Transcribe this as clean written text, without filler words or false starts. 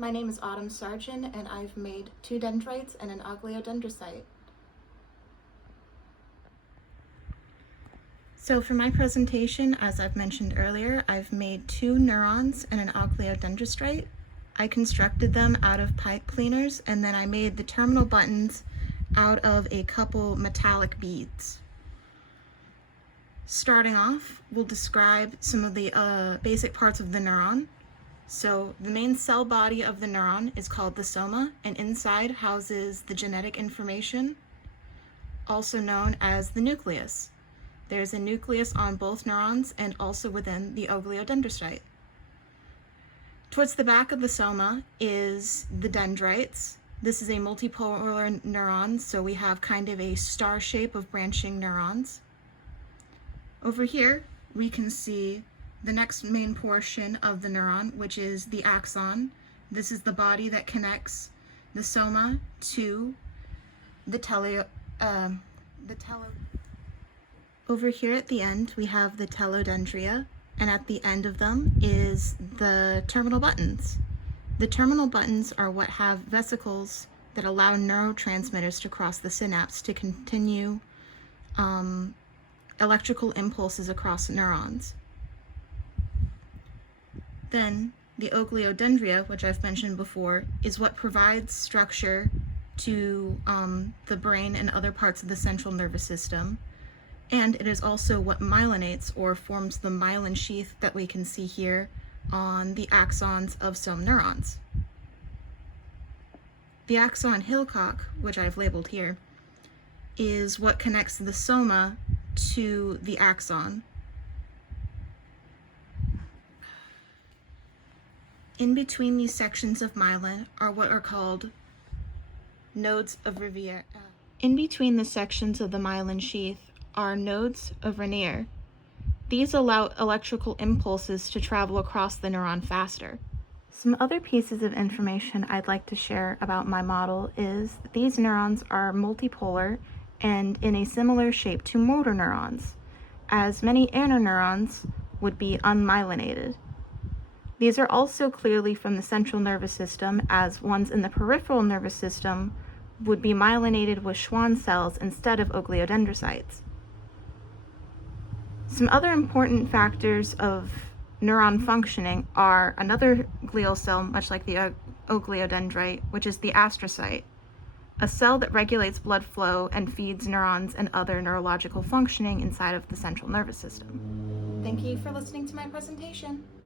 my name is Autumn Sargent, and I've made 2 dendrites and an ogliodendrocyte. So for my presentation, as I've mentioned earlier, I've made 2 neurons and an ogliodendrocyte. I constructed them out of pipe cleaners, and then I made the terminal buttons out of a couple metallic beads. Starting off, we'll describe some of the basic parts of the neuron. So the main cell body of the neuron is called the soma, and inside houses the genetic information, also known as the nucleus. There's a nucleus on both neurons and also within the ogliodendrocyte. Towards the back of the soma is the dendrites. This is a multipolar neuron, so we have kind of a star shape of branching neurons. Over here, we can see the next main portion of the neuron, which is the axon. This is the body that connects the soma to the Over here at the end, we have the telodendria, and at the end of them is the terminal buttons. The terminal buttons are what have vesicles that allow neurotransmitters to cross the synapse to continue electrical impulses across neurons. Then the ogliodendria, which I've mentioned before, is what provides structure to the brain and other parts of the central nervous system. And it is also what myelinates or forms the myelin sheath that we can see here on the axons of some neurons. The axon Hillcock, which I've labeled here, is what connects the soma to the axon. In between these sections of myelin are what are called nodes of Renier. In between the sections of the myelin sheath are nodes of Renier. These allow electrical impulses to travel across the neuron faster. Some other pieces of information I'd like to share about my model is that these neurons are multipolar and in a similar shape to motor neurons, as many interneurons would be unmyelinated. These are also clearly from the central nervous system, as ones in the peripheral nervous system would be myelinated with Schwann cells instead of ogliodendrocytes. Some other important factors of neuron functioning are another glial cell, much like the ogliodendrite, which is the astrocyte, a cell that regulates blood flow and feeds neurons and other neurological functioning inside of the central nervous system. Thank you for listening to my presentation.